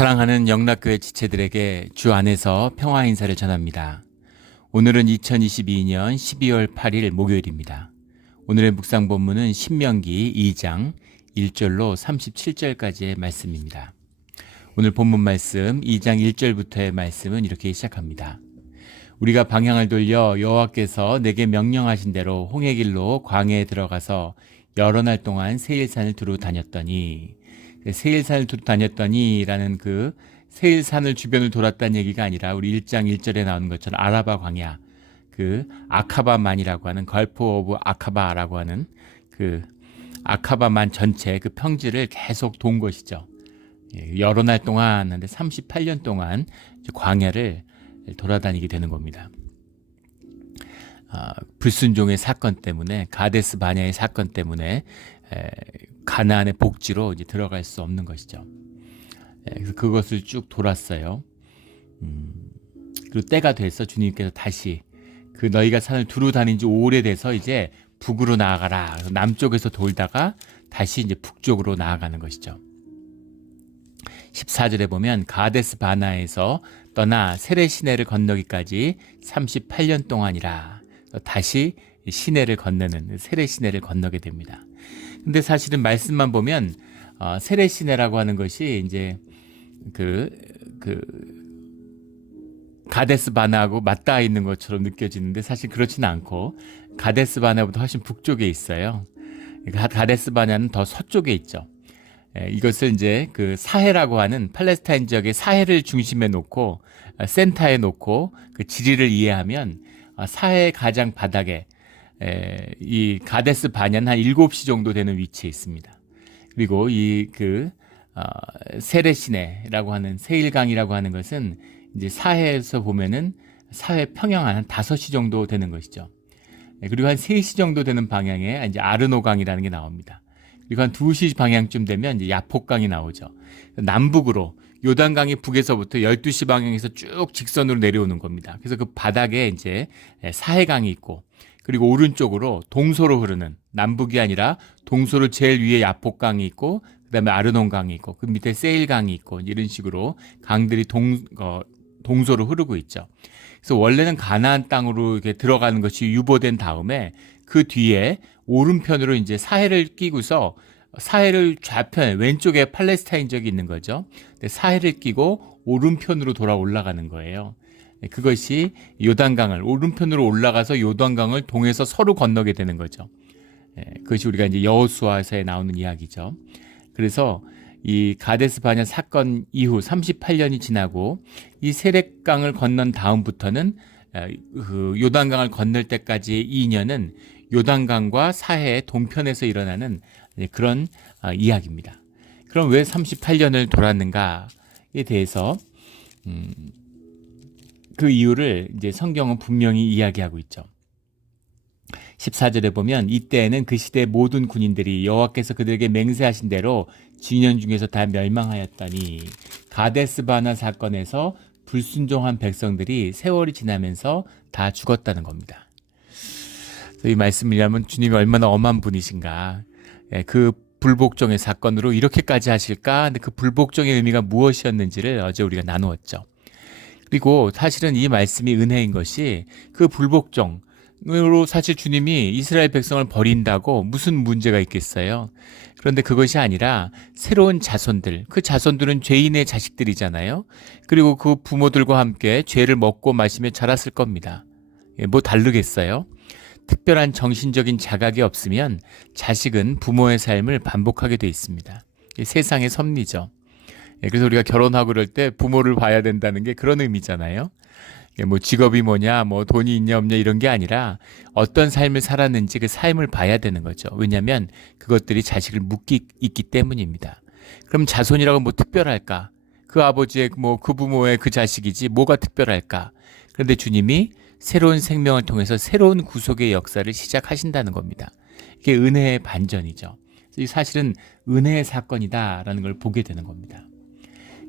사랑하는 영락교회 지체들에게 주 안에서 평화 인사를 전합니다. 오늘은 2022년 12월 8일 목요일입니다. 오늘의 묵상 본문은 신명기 2장 1절로 37절까지의 말씀입니다. 오늘 본문 말씀 2장 1절부터의 말씀은 이렇게 시작합니다. 우리가 방향을 돌려 여호와께서 내게 명령하신 대로 홍해길로 광야에 들어가서 여러 날 동안 세일산을 두루 다녔더니, 세일산을 두루 다녔더니라는 그 세일산을 주변을 돌았다는 얘기가 아니라 우리 1장 1절에 나오는 것처럼 아라바 광야, 그 아카바만이라고 하는 걸프 오브 아카바라고 하는 그 아카바만 전체 그 평지를 계속 돈 것이죠. 여러 날 동안, 근데 38년 동안 광야를 돌아다니게 되는 겁니다. 불순종의 사건 때문에, 가데스 바냐의 사건 때문에 가나안의 복지로 이제 들어갈 수 없는 것이죠. 그래서 그것을 쭉 돌았어요. 그리고 때가 돼서 주님께서 다시 그 너희가 산을 두루 다닌 지 오래돼서 이제 북으로 나아가라. 남쪽에서 돌다가 다시 이제 북쪽으로 나아가는 것이죠. 14절에 보면 가데스 바나에서 떠나 세레 시내를 건너기까지 38년 동안이라. 다시 시내를 건너는 세레 시내를 건너게 됩니다. 근데 사실은 말씀만 보면 세레 시내라고 하는 것이 이제 그 가데스 바나하고 맞닿아 있는 것처럼 느껴지는데 사실 그렇지는 않고 가데스 바나보다 훨씬 북쪽에 있어요. 가데스 바나는 더 서쪽에 있죠. 이것을 이제 그 사해라고 하는 팔레스타인 지역의 사해를 중심에 놓고 센터에 놓고 그 지리를 이해하면 사해 가장 바닥에 이 가데스 바냐는 한 7시 정도 되는 위치에 있습니다. 그리고 이 세레 시내라고 하는 세일강이라고 하는 것은 이제 사해에서 보면은 사해 평양 한 5시 정도 되는 것이죠. 그리고 한 3시 정도 되는 방향에 이제 아르노강이라는 게 나옵니다. 그리고 한 2시 방향쯤 되면 이제 야폭강이 나오죠. 남북으로 요단강이 북에서부터 12시 방향에서 쭉 직선으로 내려오는 겁니다. 그래서 그 바닥에 이제 사해강이 있고, 그리고 오른쪽으로 동서로 흐르는, 남북이 아니라 동서로 제일 위에 야폭강이 있고, 그 다음에 아르논강이 있고, 그 밑에 세일강이 있고, 이런 식으로 강들이 동서로 흐르고 있죠. 그래서 원래는 가나안 땅으로 이렇게 들어가는 것이 유보된 다음에 그 뒤에 오른편으로 이제 사해를 끼고서 사해를 좌편 왼쪽에 팔레스타인 지역이 있는 거죠. 사해를 끼고 오른편으로 돌아 올라가는 거예요. 그것이 요단강을 오른편으로 올라가서 요단강을 동해서 서로 건너게 되는 거죠. 그것이 우리가 이제 여호수아서에 나오는 이야기죠. 그래서 이 가데스 바냐 사건 이후 38년이 지나고 이 세렛강을 건넌 다음부터는 그 요단강을 건널 때까지의 2년은 요단강과 사해의 동편에서 일어나는 그런 이야기입니다. 그럼 왜 38년을 돌았는가에 대해서 그 이유를 이제 성경은 분명히 이야기하고 있죠. 14절에 보면 이때에는 그 시대의 모든 군인들이 여호와께서 그들에게 맹세하신 대로 진영 중에서 다 멸망하였더니 가데스 바나 사건에서 불순종한 백성들이 세월이 지나면서 다 죽었다는 겁니다. 이 말씀을 이해하면 주님이 얼마나 엄한 분이신가. 그 불복종의 사건으로 이렇게까지 하실까? 근데 그 불복종의 의미가 무엇이었는지를 어제 우리가 나누었죠. 그리고 사실은 이 말씀이 은혜인 것이 그 불복종으로 사실 주님이 이스라엘 백성을 버린다고 무슨 문제가 있겠어요? 그런데 그것이 아니라 새로운 자손들, 그 자손들은 죄인의 자식들이잖아요. 그리고 그 부모들과 함께 죄를 먹고 마시며 자랐을 겁니다. 뭐 다르겠어요? 특별한 정신적인 자각이 없으면 자식은 부모의 삶을 반복하게 돼 있습니다. 세상의 섭리죠. 그래서 우리가 결혼하고 그럴 때 부모를 봐야 된다는 게 그런 의미잖아요. 뭐 직업이 뭐냐, 뭐 돈이 있냐 없냐 이런 게 아니라 어떤 삶을 살았는지 그 삶을 봐야 되는 거죠. 왜냐하면 그것들이 자식을 있기 때문입니다. 그럼 자손이라고 뭐 특별할까? 그 아버지의 그 부모의 그 자식이지 뭐가 특별할까? 그런데 주님이 새로운 생명을 통해서 새로운 구속의 역사를 시작하신다는 겁니다. 이게 은혜의 반전이죠. 사실은 은혜의 사건이다라는 걸 보게 되는 겁니다.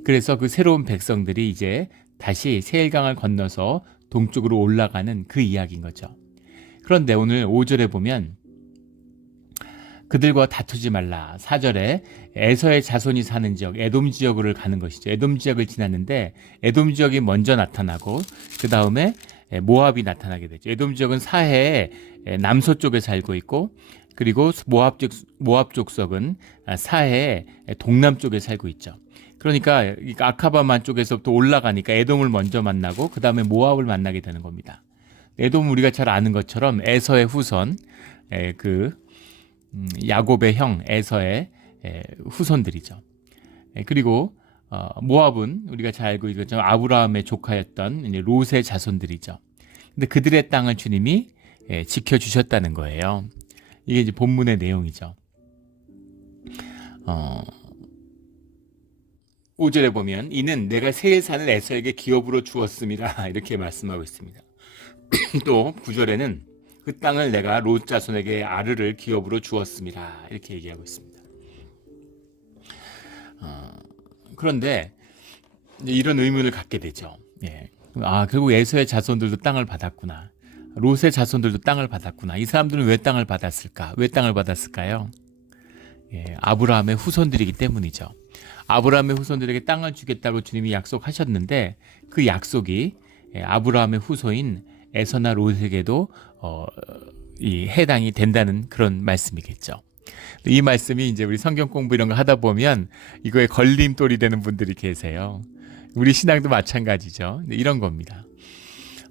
그래서 그 새로운 백성들이 이제 다시 세일강을 건너서 동쪽으로 올라가는 그 이야기인 거죠. 그런데 오늘 5절에 보면 그들과 다투지 말라. 4절에 에서의 자손이 사는 지역, 에돔 지역을 가는 것이죠. 에돔 지역을 지났는데 에돔 지역이 먼저 나타나고 그 다음에 모압이 나타나게 되죠. 에돔 지역은 사해의 남서쪽에 살고 있고 그리고 모압 족속은 사해의 동남쪽에 살고 있죠. 그러니까 아카바만 쪽에서부터 올라가니까 에돔을 먼저 만나고 그 다음에 모압을 만나게 되는 겁니다. 에돔은 우리가 잘 아는 것처럼 에서의 후손, 야곱의 형 에서의 후손들이죠. 그리고 모압은 우리가 잘 알고 있죠. 아브라함의 조카였던 롯의 자손들이죠. 근데 그들의 땅을 주님이 지켜주셨다는 거예요. 이게 이제 본문의 내용이죠. 5절에 보면 이는 내가 세일산을 에서에게 기업으로 주었음이라 이렇게 말씀하고 있습니다. 또 9절에는 그 땅을 내가 롯 자손에게 아르를 기업으로 주었습니다. 이렇게 얘기하고 있습니다. 그런데 이런 의문을 갖게 되죠. 결국 에서의 자손들도 땅을 받았구나. 롯의 자손들도 땅을 받았구나. 이 사람들은 왜 땅을 받았을까? 왜 땅을 받았을까요? 아브라함의 후손들이기 때문이죠. 아브라함의 후손들에게 땅을 주겠다고 주님이 약속하셨는데 그 약속이 아브라함의 후손인 에서나 롯에게도 해당이 된다는 그런 말씀이겠죠. 이 말씀이 이제 우리 성경 공부 이런 거 하다 보면 이거에 걸림돌이 되는 분들이 계세요. 우리 신앙도 마찬가지죠. 이런 겁니다.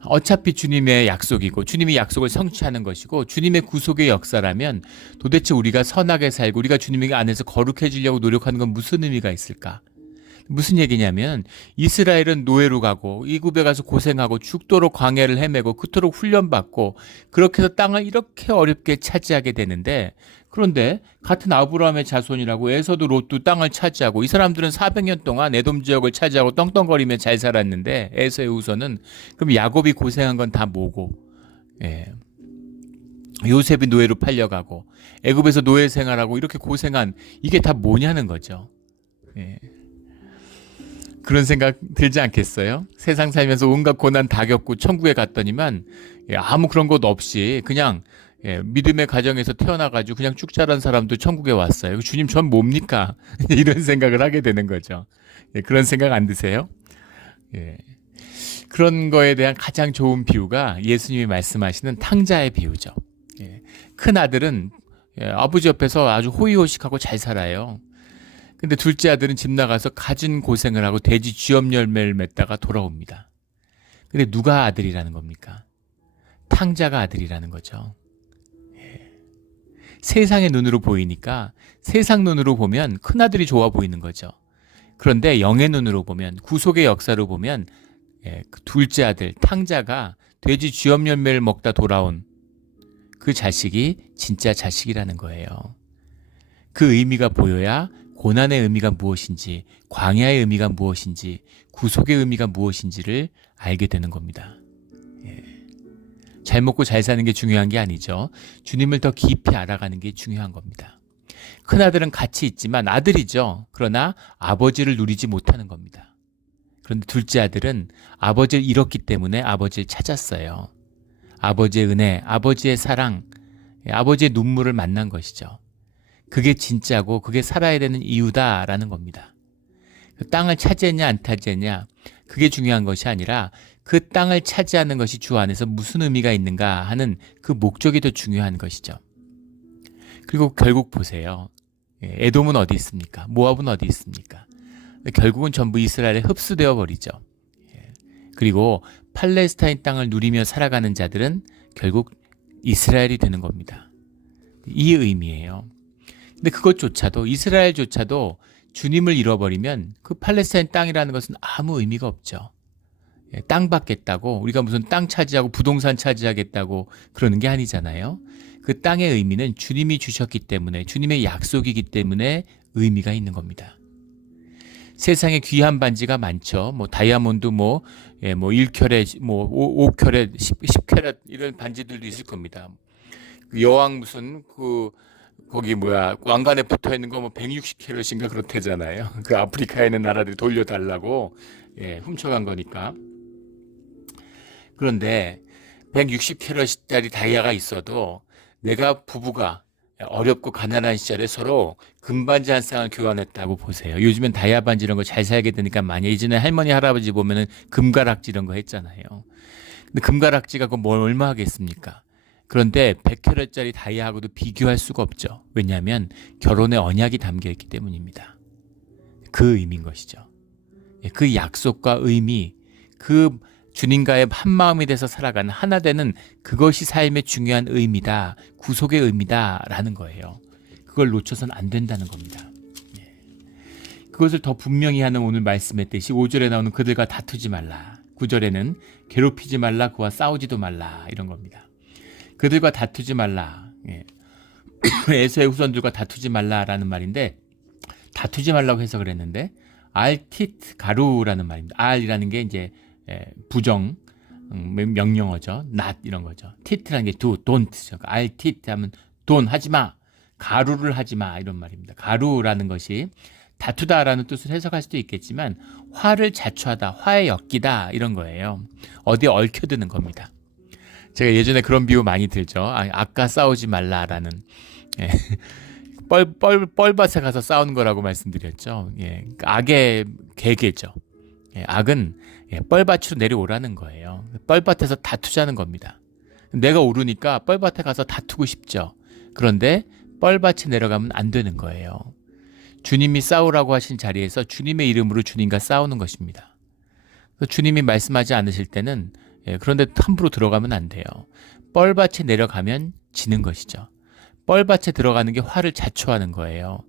어차피 주님의 약속이고 주님이 약속을 성취하는 것이고 주님의 구속의 역사라면 도대체 우리가 선하게 살고 우리가 주님 안에서 거룩해지려고 노력하는 건 무슨 의미가 있을까? 무슨 얘기냐면 이스라엘은 노예로 가고 이굽에 가서 고생하고 죽도록 광야를 헤매고 그토록 훈련받고 그렇게 해서 땅을 이렇게 어렵게 차지하게 되는데 그런데 같은 아브라함의 자손이라고 에서도 롯도 땅을 차지하고 이 사람들은 400년 동안 에돔 지역을 차지하고 떵떵거리며 잘 살았는데 에서의 후손은 그럼 야곱이 고생한 건 다 뭐고 요셉이 노예로 팔려가고 애굽에서 노예 생활하고 이렇게 고생한 이게 다 뭐냐는 거죠. 그런 생각 들지 않겠어요? 세상 살면서 온갖 고난 다 겪고 천국에 갔더니만 아무 그런 것 없이 그냥 믿음의 가정에서 태어나가지고 그냥 쭉 자란 사람도 천국에 왔어요. 주님 전 뭡니까? 이런 생각을 하게 되는 거죠. 그런 생각 안 드세요? 그런 거에 대한 가장 좋은 비유가 예수님이 말씀하시는 탕자의 비유죠. 큰 아들은 아버지 옆에서 아주 호의호식하고 잘 살아요. 근데 둘째 아들은 집 나가서 갖은 고생을 하고 돼지 쥐염 열매를 맺다가 돌아옵니다. 근데 누가 아들이라는 겁니까? 탕자가 아들이라는 거죠. 세상의 눈으로 보이니까 세상 눈으로 보면 큰아들이 좋아 보이는 거죠. 그런데 영의 눈으로 보면 구속의 역사로 보면 그 둘째 아들 탕자가 돼지 쥐염 열매를 먹다 돌아온 그 자식이 진짜 자식이라는 거예요. 그 의미가 보여야 고난의 의미가 무엇인지, 광야의 의미가 무엇인지, 구속의 의미가 무엇인지를 알게 되는 겁니다. 잘 먹고 잘 사는 게 중요한 게 아니죠. 주님을 더 깊이 알아가는 게 중요한 겁니다. 큰아들은 같이 있지만 아들이죠. 그러나 아버지를 누리지 못하는 겁니다. 그런데 둘째 아들은 아버지를 잃었기 때문에 아버지를 찾았어요. 아버지의 은혜, 아버지의 사랑, 아버지의 눈물을 만난 것이죠. 그게 진짜고 그게 살아야 되는 이유다라는 겁니다. 그 땅을 차지했냐 안 차지했냐 그게 중요한 것이 아니라 그 땅을 차지하는 것이 주 안에서 무슨 의미가 있는가 하는 그 목적이 더 중요한 것이죠. 그리고 결국 보세요. 에돔은 어디 있습니까? 모압은 어디 있습니까? 결국은 전부 이스라엘에 흡수되어 버리죠. 그리고 팔레스타인 땅을 누리며 살아가는 자들은 결국 이스라엘이 되는 겁니다. 이 의미예요. 근데 그것조차도 이스라엘조차도 주님을 잃어버리면 그 팔레스타인 땅이라는 것은 아무 의미가 없죠. 땅 받겠다고 우리가 무슨 땅 차지하고 부동산 차지하겠다고 그러는 게 아니잖아요. 그 땅의 의미는 주님이 주셨기 때문에 주님의 약속이기 때문에 의미가 있는 겁니다. 세상에 귀한 반지가 많죠. 뭐 다이아몬드 뭐 1캐럿, 뭐 5캐럿, 10캐럿 이런 반지들도 있을 겁니다. 여왕 무슨 거기 왕관에 붙어 있는 거 뭐 160캐럿인가 그렇대잖아요. 그 아프리카에 있는 나라들이 돌려달라고 훔쳐간 거니까. 그런데 160캐럿짜리 다이아가 있어도 내가 부부가 어렵고 가난한 시절에 서로 금반지 한 쌍을 교환했다고 보세요. 요즘엔 다이아 반지 이런 거 잘 살게 되니까 많이 예전에 할머니 할아버지 보면은 금가락지 이런 거 했잖아요. 근데 금가락지가 그 뭘 얼마 하겠습니까? 그런데 100캐럿짜리 다이아하고도 비교할 수가 없죠. 왜냐하면 결혼의 언약이 담겨 있기 때문입니다. 그 의미인 것이죠. 그 약속과 의미, 그 주님과의 한 마음이 돼서 살아가는 하나 되는 그것이 삶의 중요한 의미다. 구속의 의미다라는 거예요. 그걸 놓쳐서는 안 된다는 겁니다. 그것을 더 분명히 하는 오늘 말씀의 뜻이 5절에 나오는 그들과 다투지 말라. 9절에는 괴롭히지 말라. 그와 싸우지도 말라. 이런 겁니다. 그들과 다투지 말라. 에서의 후손들과 다투지 말라라는 말인데 다투지 말라고 해석을 했는데 알티트 가루라는 말입니다. 알이라는 게 이제 부정 명령어죠. not 이런 거죠. tit라는 게 do, don't죠. 알티트 하면 don't 하지마, 가루를 하지마 이런 말입니다. 가루라는 것이 다투다라는 뜻을 해석할 수도 있겠지만 화를 자초하다, 화에 엮이다 이런 거예요. 어디에 얽혀드는 겁니다. 제가 예전에 그런 비유 많이 들죠. 아까 싸우지 말라라는 뻘밭에 가서 싸우는 거라고 말씀드렸죠. 악의 계계죠. 악은 뻘밭으로 내려오라는 거예요. 뻘밭에서 다투자는 겁니다. 내가 오르니까 뻘밭에 가서 다투고 싶죠. 그런데 뻘밭에 내려가면 안 되는 거예요. 주님이 싸우라고 하신 자리에서 주님의 이름으로 주님과 싸우는 것입니다. 주님이 말씀하지 않으실 때는 그런데 함부로 들어가면 안 돼요. 뻘밭에 내려가면 지는 것이죠. 뻘밭에 들어가는 게 화를 자초하는 거예요.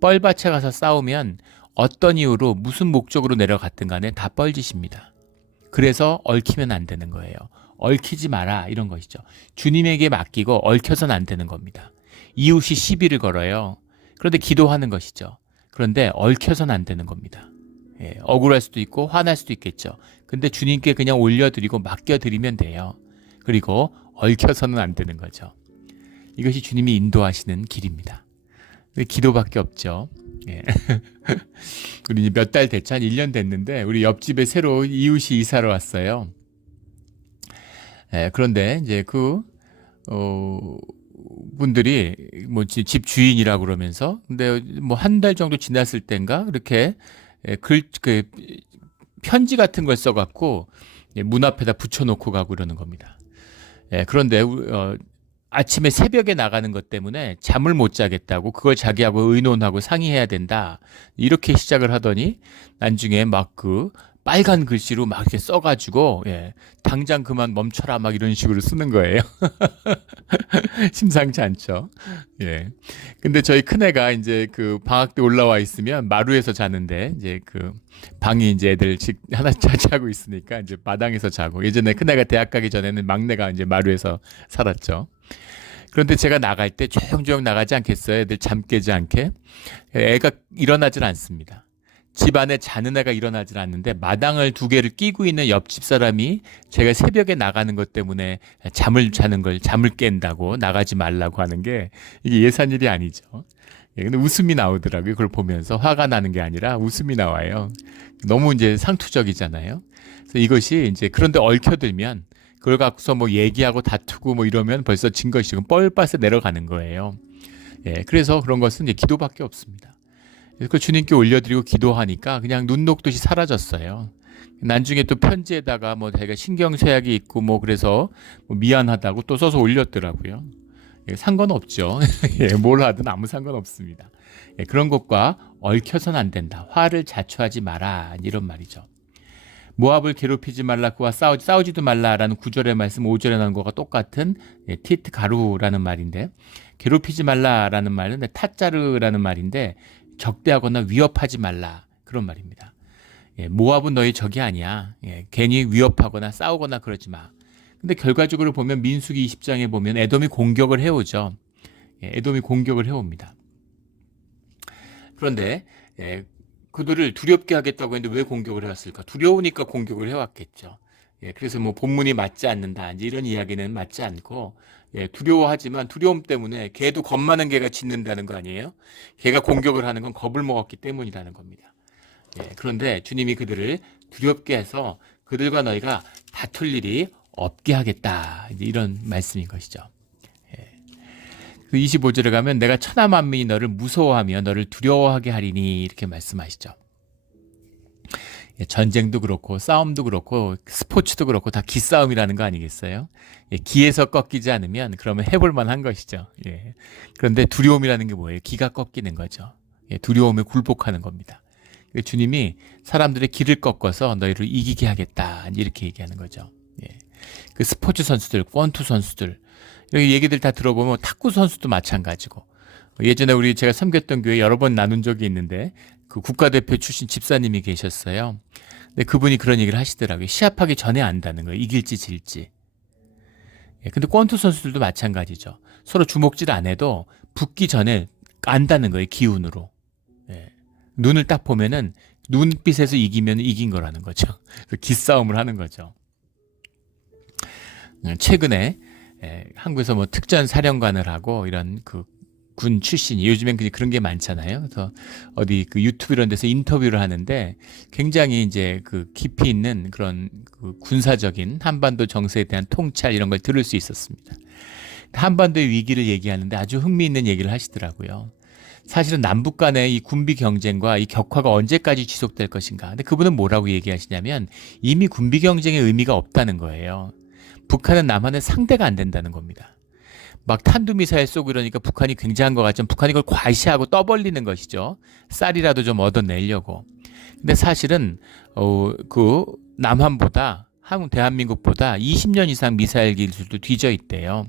뻘밭에 가서 싸우면 어떤 이유로 무슨 목적으로 내려갔든 간에 다 뻘짓입니다. 그래서 얽히면 안 되는 거예요. 얽히지 마라 이런 것이죠. 주님에게 맡기고 얽혀서는 안 되는 겁니다. 이웃이 시비를 걸어요. 그런데 기도하는 것이죠. 그런데 얽혀서는 안 되는 겁니다. 억울할 수도 있고 화날 수도 있겠죠. 근데 주님께 그냥 올려드리고 맡겨드리면 돼요. 그리고 얽혀서는 안 되는 거죠. 이것이 주님이 인도하시는 길입니다. 기도밖에 없죠. 우리 이제 몇 달 됐죠? 한 1년 됐는데 우리 옆집에 새로 이웃이 이사를 왔어요. 그런데 이제 분들이 뭐 집 주인이라고 그러면서 근데 뭐 한 달 정도 지났을 땐가 그렇게 편지 같은 걸 써갖고 문 앞에다 붙여놓고 가고 그러는 겁니다. 그런데 아침에 새벽에 나가는 것 때문에 잠을 못 자겠다고 그걸 자기하고 의논하고 상의해야 된다. 이렇게 시작을 하더니 나중에 막 빨간 글씨로 막 이렇게 써가지고 당장 그만 멈춰라 막 이런 식으로 쓰는 거예요. 심상치 않죠. 근데 저희 큰애가 이제 방학 때 올라와 있으면 마루에서 자는데 이제 방이 이제 애들 하나 자고 있으니까 이제 마당에서 자고 예전에 큰애가 대학 가기 전에는 막내가 이제 마루에서 살았죠. 그런데 제가 나갈 때 조용조용 나가지 않겠어요? 애들 잠 깨지 않게. 애가 일어나질 않습니다. 집 안에 자는 애가 일어나질 않는데 마당을 2개를 끼고 있는 옆집 사람이 제가 새벽에 나가는 것 때문에 잠을 깬다고 나가지 말라고 하는 게 이게 예산일이 아니죠. 근데 웃음이 나오더라고요. 그걸 보면서 화가 나는 게 아니라 웃음이 나와요. 너무 이제 상투적이잖아요. 그래서 이것이 이제 그런데 얽혀들면 그걸 갖고서 뭐 얘기하고 다투고 뭐 이러면 벌써 진 것이고 뻘밭에 내려가는 거예요. 그래서 그런 것은 이제 기도밖에 없습니다. 그 주님께 올려드리고 기도하니까 그냥 눈 녹듯이 사라졌어요. 나중에 또 편지에다가 뭐 자기가 신경쇠약이 있고 뭐 그래서 뭐 미안하다고 또 써서 올렸더라고요. 상관없죠. 뭘 하든 아무 상관없습니다. 그런 것과 얽혀서는 안 된다. 화를 자초하지 마라. 이런 말이죠. 모압을 괴롭히지 말라. 그와 싸우지도 말라라는 9절의 말씀 5절에 나온 것과 똑같은 티트 가루라는 말인데 괴롭히지 말라라는 말은 타짜르라는 말인데 적대하거나 위협하지 말라 그런 말입니다. 모압은 너희 적이 아니야. 괜히 위협하거나 싸우거나 그러지 마. 근데 결과적으로 보면 민수기 20장에 보면 에돔이 공격을 해오죠. 에돔이 공격을 해옵니다. 그런데 그들을 두렵게 하겠다고 했는데 왜 공격을 해왔을까? 두려우니까 공격을 해왔겠죠. 그래서 뭐 본문이 맞지 않는다. 이제 이런 이야기는 맞지 않고 두려워하지만 두려움 때문에 개도 겁 많은 개가 짖는다는 거 아니에요? 개가 공격을 하는 건 겁을 먹었기 때문이라는 겁니다. 그런데 주님이 그들을 두렵게 해서 그들과 너희가 다툴 일이 없게 하겠다. 이제 이런 말씀인 것이죠. 25절에 가면 내가 천하만민이 너를 무서워하며 너를 두려워하게 하리니 이렇게 말씀하시죠. 전쟁도 그렇고 싸움도 그렇고 스포츠도 그렇고 다 기싸움이라는 거 아니겠어요? 기에서 꺾이지 않으면 그러면 해볼 만한 것이죠. 그런데 두려움이라는 게 뭐예요? 기가 꺾이는 거죠. 두려움에 굴복하는 겁니다. 주님이 사람들의 기를 꺾어서 너희를 이기게 하겠다 이렇게 얘기하는 거죠. 그 스포츠 선수들, 권투 선수들 이런 얘기들 다 들어보면 탁구 선수도 마찬가지고 예전에 제가 섬겼던 교회 여러 번 나눈 적이 있는데 그 국가대표 출신 집사님이 계셨어요. 근데 그분이 그런 얘기를 하시더라고요. 시합하기 전에 안다는 거예요. 이길지 질지. 근데 권투 선수들도 마찬가지죠. 서로 주먹질 안 해도 붙기 전에 안다는 거예요. 기운으로. 눈을 딱 보면은 눈빛에서 이기면 이긴 거라는 거죠. 기싸움을 하는 거죠. 최근에 한국에서 뭐 특전 사령관을 하고 이런 그 군 출신이 요즘엔 그런 게 많잖아요. 그래서 어디 그 유튜브 이런 데서 인터뷰를 하는데 굉장히 이제 그 깊이 있는 그런 그 군사적인 한반도 정세에 대한 통찰 이런 걸 들을 수 있었습니다. 한반도의 위기를 얘기하는데 아주 흥미있는 얘기를 하시더라고요. 사실은 남북 간의 이 군비 경쟁과 이 격화가 언제까지 지속될 것인가. 근데 그분은 뭐라고 얘기하시냐면 이미 군비 경쟁의 의미가 없다는 거예요. 북한은 남한의 상대가 안 된다는 겁니다. 막 탄두미사일 쏘고 이러니까 북한이 굉장한 것 같지만 북한이 그걸 과시하고 떠벌리는 것이죠. 쌀이라도 좀 얻어내려고. 근데 사실은 그 남한보다 대한민국보다 20년 이상 미사일 기술도 뒤져 있대요.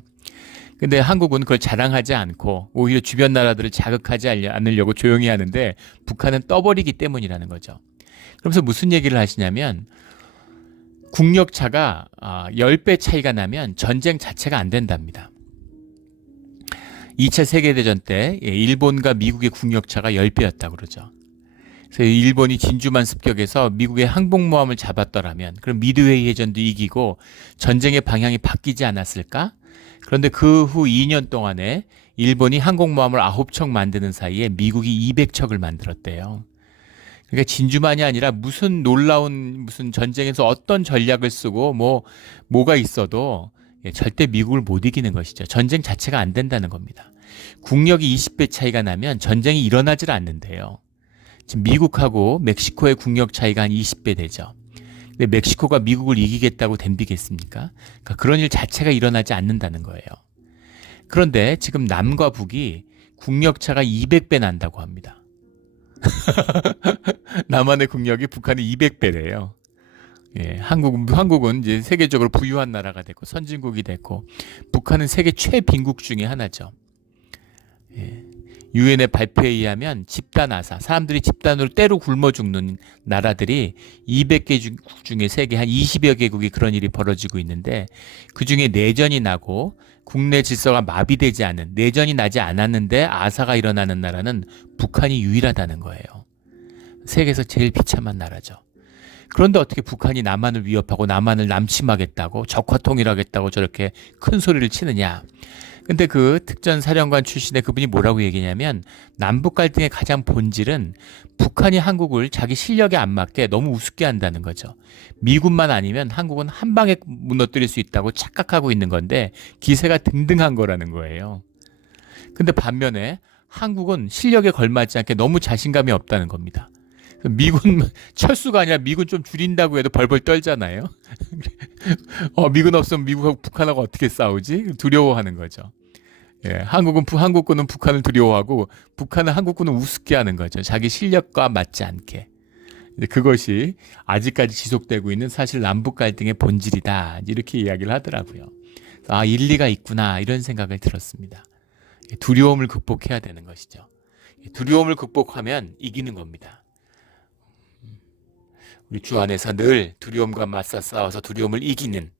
근데 한국은 그걸 자랑하지 않고 오히려 주변 나라들을 자극하지 않으려고 조용히 하는데 북한은 떠버리기 때문이라는 거죠. 그러면서 무슨 얘기를 하시냐면 국력차가 10배 차이가 나면 전쟁 자체가 안 된답니다. 2차 세계대전 때 일본과 미국의 국력차가 10배였다고 그러죠. 그래서 일본이 진주만 습격해서 미국의 항복모함을 잡았더라면 그럼 미드웨이 해전도 이기고 전쟁의 방향이 바뀌지 않았을까? 그런데 그 후 2년 동안에 일본이 항공모함을 9척 만드는 사이에 미국이 200척을 만들었대요. 그러니까 진주만이 아니라 무슨 놀라운 무슨 전쟁에서 어떤 전략을 쓰고 뭐가 있어도 절대 미국을 못 이기는 것이죠. 전쟁 자체가 안 된다는 겁니다. 국력이 20배 차이가 나면 전쟁이 일어나질 않는데요. 지금 미국하고 멕시코의 국력 차이가 한 20배 되죠. 근데 멕시코가 미국을 이기겠다고 덤비겠습니까? 그러니까 그런 일 자체가 일어나지 않는다는 거예요. 그런데 지금 남과 북이 국력차가 200배 난다고 합니다. 남한의 국력이 북한의 200배래요. 한국은 이제 세계적으로 부유한 나라가 됐고 선진국이 됐고 북한은 세계 최빈국 중에 하나죠. 유엔의 발표에 의하면 집단 아사, 사람들이 집단으로 때로 굶어 죽는 나라들이 200개 중에 세계 한 20여 개국이 그런 일이 벌어지고 있는데 그중에 내전이 나고 국내 질서가 마비되지 않은, 내전이 나지 않았는데 아사가 일어나는 나라는 북한이 유일하다는 거예요. 세계에서 제일 비참한 나라죠. 그런데 어떻게 북한이 남한을 위협하고 남한을 남침하겠다고 적화 통일하겠다고 저렇게 큰 소리를 치느냐. 근데 그 특전사령관 출신의 그분이 뭐라고 얘기냐면 남북 갈등의 가장 본질은 북한이 한국을 자기 실력에 안 맞게 너무 우습게 한다는 거죠. 미군만 아니면 한국은 한 방에 무너뜨릴 수 있다고 착각하고 있는 건데 기세가 등등한 거라는 거예요. 근데 반면에 한국은 실력에 걸맞지 않게 너무 자신감이 없다는 겁니다. 미군 철수가 아니라 미군 좀 줄인다고 해도 벌벌 떨잖아요. 미군 없으면 미국하고 북한하고 어떻게 싸우지? 두려워하는 거죠. 한국군은 북한을 두려워하고 북한은 한국군을 우습게 하는 거죠. 자기 실력과 맞지 않게. 그것이 아직까지 지속되고 있는 사실 남북 갈등의 본질이다. 이렇게 이야기를 하더라고요. 일리가 있구나 이런 생각을 들었습니다. 두려움을 극복해야 되는 것이죠. 두려움을 극복하면 이기는 겁니다. 우리 주 안에서 늘 두려움과 맞서 싸워서 두려움을 이기는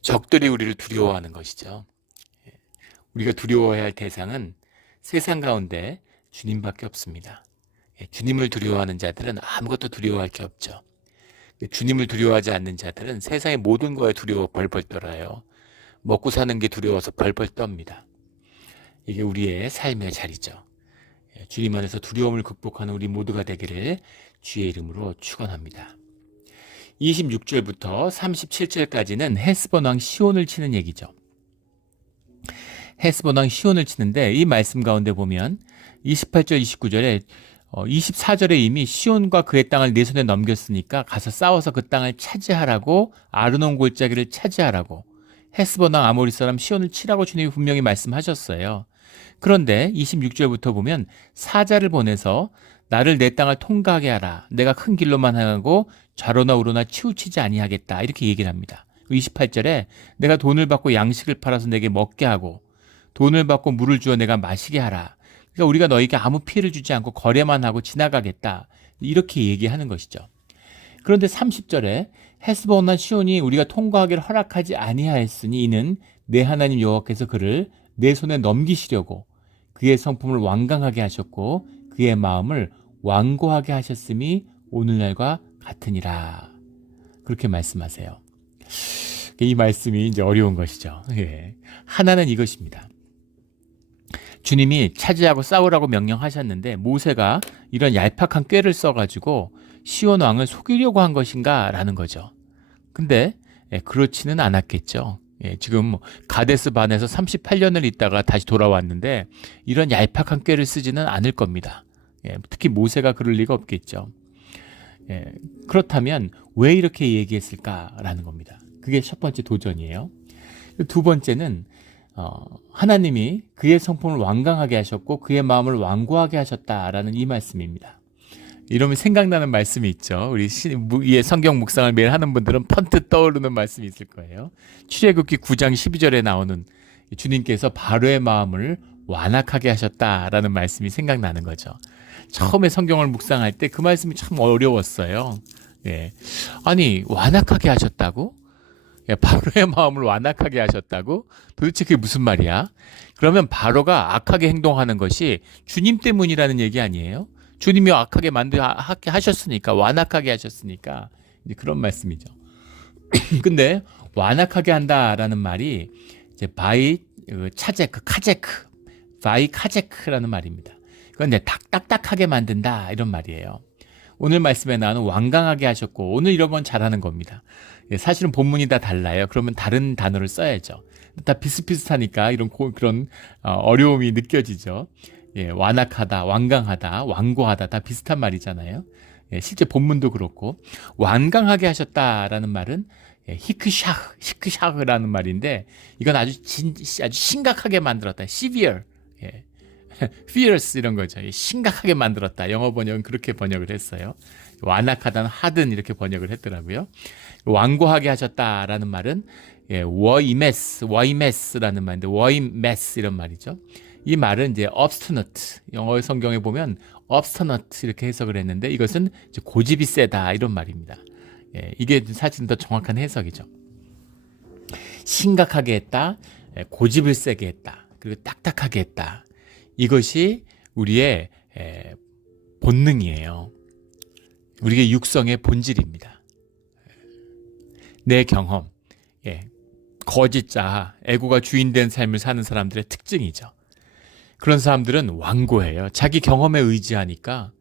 적들이 우리를 두려워하는 것이죠. 우리가 두려워해야 할 대상은 세상 가운데 주님밖에 없습니다. 주님을 두려워하는 자들은 아무것도 두려워할 게 없죠. 주님을 두려워하지 않는 자들은 세상의 모든 거에 두려워 벌벌 떨어요. 먹고 사는 게 두려워서 벌벌 떱니다. 이게 우리의 삶의 자리죠. 주님 안에서 두려움을 극복하는 우리 모두가 되기를 주의 이름으로 축원합니다. 26절부터 37절까지는 헤스본 왕 시온을 치는 얘기죠. 헤스본 왕 시온을 치는데 이 말씀 가운데 보면 28절 29절에 24절에 이미 시온과 그의 땅을 내 손에 넘겼으니까 가서 싸워서 그 땅을 차지하라고, 아르논 골짜기를 차지하라고, 헤스본 왕 아모리 사람 시온을 치라고 주님이 분명히 말씀하셨어요. 그런데 26절부터 보면 사자를 보내서 나를 내 땅을 통과하게 하라. 내가 큰 길로만 하고 좌로나 우로나 치우치지 아니하겠다. 이렇게 얘기를 합니다. 28절에 내가 돈을 받고 양식을 팔아서 내게 먹게 하고 돈을 받고 물을 주어 내가 마시게 하라. 그러니까 우리가 너에게 아무 피해를 주지 않고 거래만 하고 지나가겠다. 이렇게 얘기하는 것이죠. 그런데 30절에 헤스본과 시온이 우리가 통과하기를 허락하지 아니하였으니 이는 내 하나님 여호와께서 그를 내 손에 넘기시려고 그의 성품을 완강하게 하셨고 그의 마음을 완고하게 하셨음이 오늘날과 같으니라. 그렇게 말씀하세요. 이 말씀이 이제 어려운 것이죠. 예. 하나는 이것입니다. 주님이 차지하고 싸우라고 명령하셨는데 모세가 이런 얄팍한 꾀를 써가지고 시온 왕을 속이려고 한 것인가 라는 거죠. 근데 그렇지는 않았겠죠. 지금 가데스 반에서 38년을 있다가 다시 돌아왔는데 이런 얄팍한 꾀를 쓰지는 않을 겁니다. 특히 모세가 그럴 리가 없겠죠. 그렇다면 왜 이렇게 얘기했을까라는 겁니다. 그게 첫 번째 도전이에요. 두 번째는 하나님이 그의 성품을 완강하게 하셨고 그의 마음을 완고하게 하셨다라는 이 말씀입니다. 이러면 생각나는 말씀이 있죠. 우리 성경 묵상을 매일 하는 분들은 펀트 떠오르는 말씀이 있을 거예요. 출애굽기 9장 12절에 나오는 주님께서 바로의 마음을 완악하게 하셨다라는 말씀이 생각나는 거죠. 처음에 성경을 묵상할 때 그 말씀이 참 어려웠어요. 아니 완악하게 하셨다고? 바로의 마음을 완악하게 하셨다고? 도대체 그게 무슨 말이야? 그러면 바로가 악하게 행동하는 것이 주님 때문이라는 얘기 아니에요? 주님이 악하게 하셨으니까, 완악하게 하셨으니까 이제 그런 말씀이죠. 근데 완악하게 한다라는 말이 이제 바이 카제크라는 말입니다. 그건 이제 딱딱하게 만든다 이런 말이에요. 오늘 말씀에 나오는 완강하게 하셨고, 오늘 이런 건 잘하는 겁니다. 사실은 본문이 다 달라요. 그러면 다른 단어를 써야죠. 다 비슷비슷하니까 그런 어려움이 느껴지죠. 완악하다, 완강하다, 완고하다 다 비슷한 말이잖아요. 실제 본문도 그렇고 완강하게 하셨다라는 말은 히크샤흐라는 말인데 이건 아주 심각하게 만들었다. severe, fierce 이런 거죠. 심각하게 만들었다. 영어 번역은 그렇게 번역을 했어요. 완악하다는 하든 이렇게 번역을 했더라고요. 완고하게 하셨다라는 말은 워이메스라는 말인데 워이메스 이런 말이죠. 이 말은 이제 obstinate, 영어 성경에 보면 obstinate 이렇게 해석을 했는데 이것은 이제 고집이 세다 이런 말입니다. 이게 사실은 더 정확한 해석이죠. 심각하게 했다, 고집을 세게 했다, 그리고 딱딱하게 했다. 이것이 우리의 본능이에요. 우리의 육성의 본질입니다. 내 경험, 거짓자, 애고가 주인된 삶을 사는 사람들의 특징이죠. 그런 사람들은 완고해요. 자기 경험에 의지하니까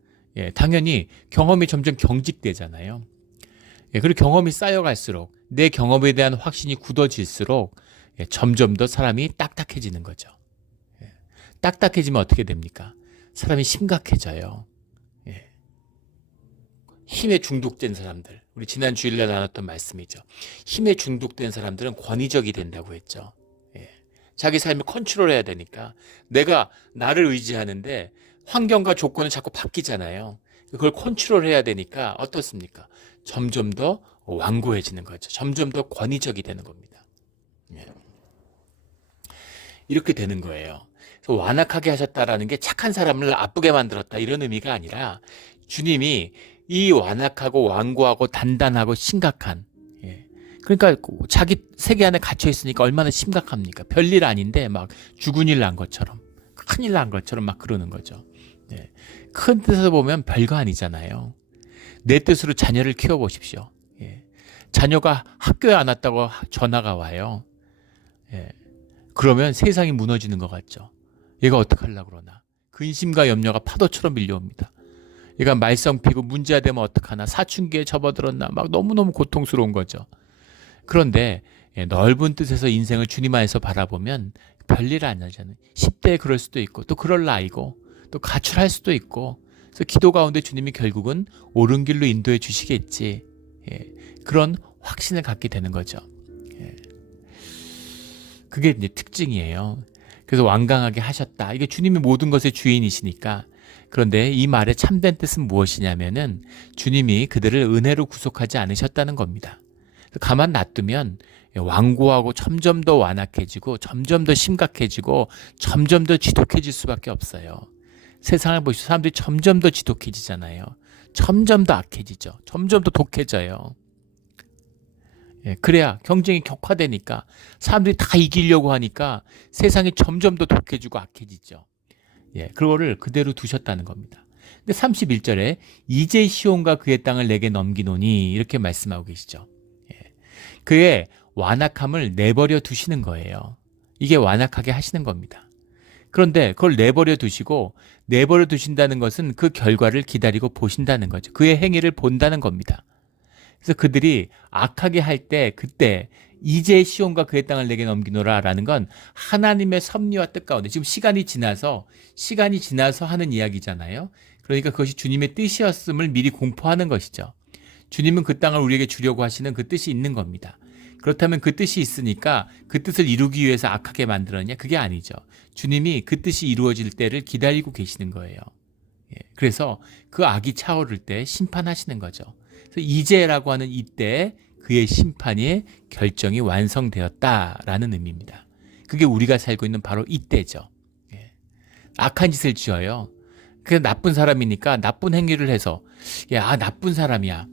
당연히 경험이 점점 경직되잖아요. 그리고 경험이 쌓여갈수록 내 경험에 대한 확신이 굳어질수록 점점 더 사람이 딱딱해지는 거죠. 딱딱해지면 어떻게 됩니까? 사람이 심각해져요. 힘에 중독된 사람들, 우리 지난 주일날 나눴던 말씀이죠. 힘에 중독된 사람들은 권위적이 된다고 했죠. 자기 삶을 컨트롤해야 되니까 내가 나를 의지하는데 환경과 조건은 자꾸 바뀌잖아요. 그걸 컨트롤해야 되니까 어떻습니까? 점점 더 완고해지는 거죠. 점점 더 권위적이 되는 겁니다. 이렇게 되는 거예요. 그래서 완악하게 하셨다라는 게 착한 사람을 나쁘게 만들었다 이런 의미가 아니라 주님이 이 완악하고 완고하고 단단하고 심각한, 그러니까 자기 세계 안에 갇혀 있으니까 얼마나 심각합니까? 별일 아닌데 막 죽은 일 난 것처럼, 큰일 난 것처럼 막 그러는 거죠. 큰 뜻에서 보면 별거 아니잖아요. 내 뜻으로 자녀를 키워보십시오. 자녀가 학교에 안 왔다고 전화가 와요. 그러면 세상이 무너지는 것 같죠. 얘가 어떡하려고 그러나. 근심과 염려가 파도처럼 밀려옵니다. 얘가 말썽 피고 문제가 되면 어떡하나. 사춘기에 접어들었나. 막 너무너무 고통스러운 거죠. 그런데 넓은 뜻에서 인생을 주님 안에서 바라보면 별일 아니잖아요. 10대에 그럴 수도 있고 또 그럴 나이고 또 가출할 수도 있고, 그래서 기도 가운데 주님이 결국은 옳은 길로 인도해 주시겠지. 그런 확신을 갖게 되는 거죠. 그게 이제 특징이에요. 그래서 완강하게 하셨다. 이게 주님이 모든 것의 주인이시니까. 그런데 이 말의 참된 뜻은 무엇이냐면은 주님이 그들을 은혜로 구속하지 않으셨다는 겁니다. 가만 놔두면 완고하고 점점 더 완악해지고 점점 더 심각해지고 점점 더 지독해질 수밖에 없어요. 세상을 보시고 사람들이 점점 더 지독해지잖아요. 점점 더 악해지죠. 점점 더 독해져요. 그래야 경쟁이 격화되니까 사람들이 다 이기려고 하니까 세상이 점점 더 독해지고 악해지죠. 그거를 그대로 두셨다는 겁니다. 근데 31절에 이제 시온과 그의 땅을 내게 넘기노니 이렇게 말씀하고 계시죠. 그의 완악함을 내버려 두시는 거예요. 이게 완악하게 하시는 겁니다. 그런데 그걸 내버려 두시고, 내버려 두신다는 것은 그 결과를 기다리고 보신다는 거죠. 그의 행위를 본다는 겁니다. 그래서 그들이 악하게 할 때 그때 이제 시온과 그의 땅을 내게 넘기노라 라는 건 하나님의 섭리와 뜻 가운데, 지금 시간이 지나서 하는 이야기잖아요. 그러니까 그것이 주님의 뜻이었음을 미리 공포하는 것이죠. 주님은 그 땅을 우리에게 주려고 하시는 그 뜻이 있는 겁니다. 그렇다면 그 뜻이 있으니까 그 뜻을 이루기 위해서 악하게 만들었냐? 그게 아니죠. 주님이 그 뜻이 이루어질 때를 기다리고 계시는 거예요. 그래서 그 악이 차오를 때 심판하시는 거죠. 그래서 이제라고 하는 이때 그의 심판의 결정이 완성되었다라는 의미입니다. 그게 우리가 살고 있는 바로 이때죠. 악한 짓을 지어요. 그 나쁜 사람이니까 나쁜 행위를 해서 나쁜 사람이야.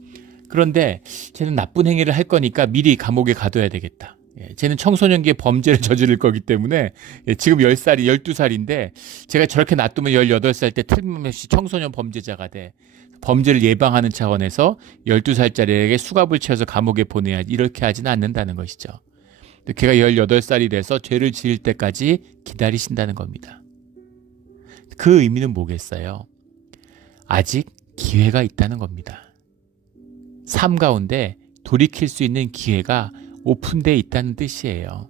그런데 쟤는 나쁜 행위를 할 거니까 미리 감옥에 가둬야 되겠다. 쟤는 청소년기에 범죄를 저지를 거기 때문에 지금 10살이 12살인데 제가 저렇게 놔두면 18살 때 틀림없이 청소년 범죄자가 돼. 범죄를 예방하는 차원에서 12살짜리에게 수갑을 채워서 감옥에 보내야지, 이렇게 하지는 않는다는 것이죠. 걔가 18살이 돼서 죄를 지을 때까지 기다리신다는 겁니다. 그 의미는 뭐겠어요? 아직 기회가 있다는 겁니다. 삶 가운데 돌이킬 수 있는 기회가 오픈되어 있다는 뜻이에요.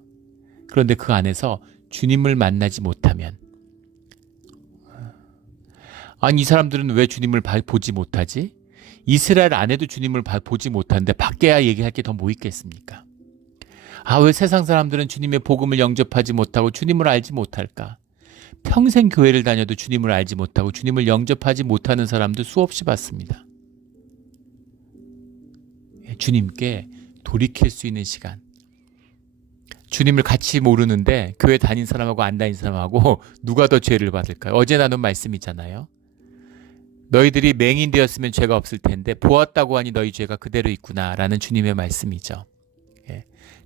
그런데 그 안에서 주님을 만나지 못하면, 아니 이 사람들은 왜 주님을 보지 못하지? 이스라엘 안에도 주님을 보지 못하는데 밖에야 얘기할 게 더 뭐 있겠습니까? 왜 세상 사람들은 주님의 복음을 영접하지 못하고 주님을 알지 못할까? 평생 교회를 다녀도 주님을 알지 못하고 주님을 영접하지 못하는 사람도 수없이 봤습니다. 주님께 돌이킬 수 있는 시간. 주님을 같이 모르는데 교회 다닌 사람하고 안 다닌 사람하고 누가 더 죄를 받을까요? 어제 나눈 말씀이잖아요. 너희들이 맹인 되었으면 죄가 없을 텐데 보았다고 하니 너희 죄가 그대로 있구나 라는 주님의 말씀이죠.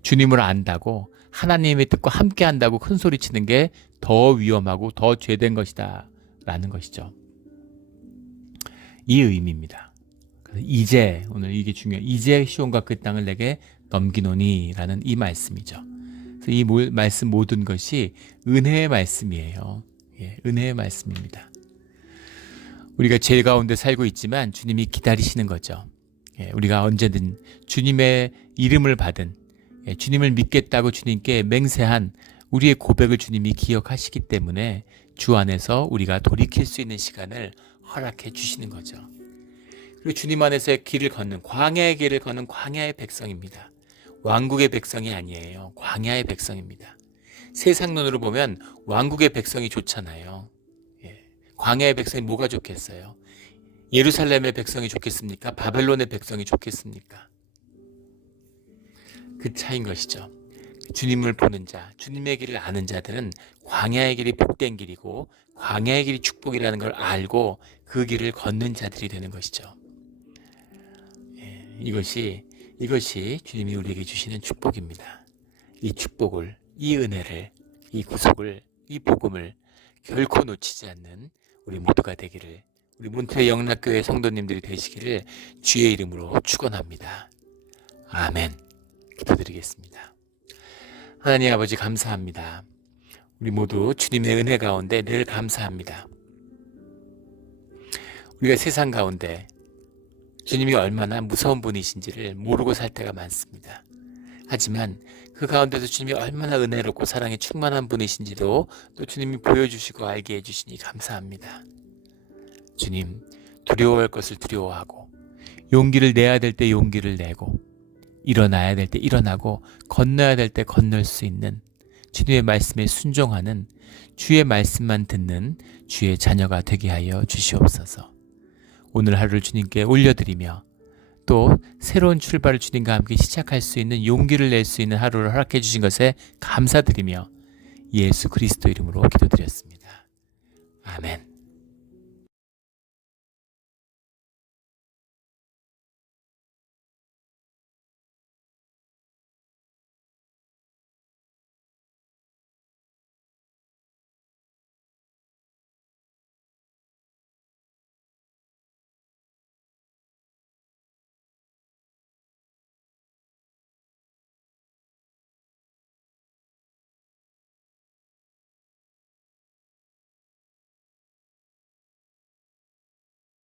주님을 안다고, 하나님의 뜻과 함께 한다고 큰 소리 치는 게 더 위험하고 더 죄된 것이다 라는 것이죠. 이 의미입니다. 이제, 오늘 이게 중요해요. 이제 시온과 그 땅을 내게 넘기노니 라는 이 말씀이죠. 그래서 이 말씀 모든 것이 은혜의 말씀이에요. 은혜의 말씀입니다. 우리가 죄 가운데 살고 있지만 주님이 기다리시는 거죠. 우리가 언제든 주님의 이름을 받은, 주님을 믿겠다고 주님께 맹세한 우리의 고백을 주님이 기억하시기 때문에 주 안에서 우리가 돌이킬 수 있는 시간을 허락해 주시는 거죠. 그리고 주님 안에서의 길을 걷는, 광야의 길을 걷는 광야의 백성입니다. 왕국의 백성이 아니에요. 광야의 백성입니다. 세상 눈으로 보면 왕국의 백성이 좋잖아요. 광야의 백성이 뭐가 좋겠어요? 예루살렘의 백성이 좋겠습니까? 바벨론의 백성이 좋겠습니까? 그 차이인 것이죠. 주님을 보는 자, 주님의 길을 아는 자들은 광야의 길이 복된 길이고 광야의 길이 축복이라는 걸 알고 그 길을 걷는 자들이 되는 것이죠. 이것이 주님이 우리에게 주시는 축복입니다. 이 축복을, 이 은혜를, 이 구속을, 이 복음을 결코 놓치지 않는 우리 모두가 되기를, 우리 몬트레 영락교회 성도님들이 되시기를 주의 이름으로 축원합니다. 아멘. 기도드리겠습니다. 하나님 아버지 감사합니다. 우리 모두 주님의 은혜 가운데 늘 감사합니다. 우리가 세상 가운데 주님이 얼마나 무서운 분이신지를 모르고 살 때가 많습니다. 하지만 그 가운데서 주님이 얼마나 은혜롭고 사랑에 충만한 분이신지도 또 주님이 보여주시고 알게 해주시니 감사합니다. 주님, 두려워할 것을 두려워하고 용기를 내야 될 때 용기를 내고 일어나야 될 때 일어나고 건너야 될 때 건널 수 있는 주님의 말씀에 순종하는 주의 말씀만 듣는 주의 자녀가 되게 하여 주시옵소서. 오늘 하루를 주님께 올려드리며 또 새로운 출발을 주님과 함께 시작할 수 있는 용기를 낼 수 있는 하루를 허락해 주신 것에 감사드리며 예수 그리스도 이름으로 기도드렸습니다. 아멘.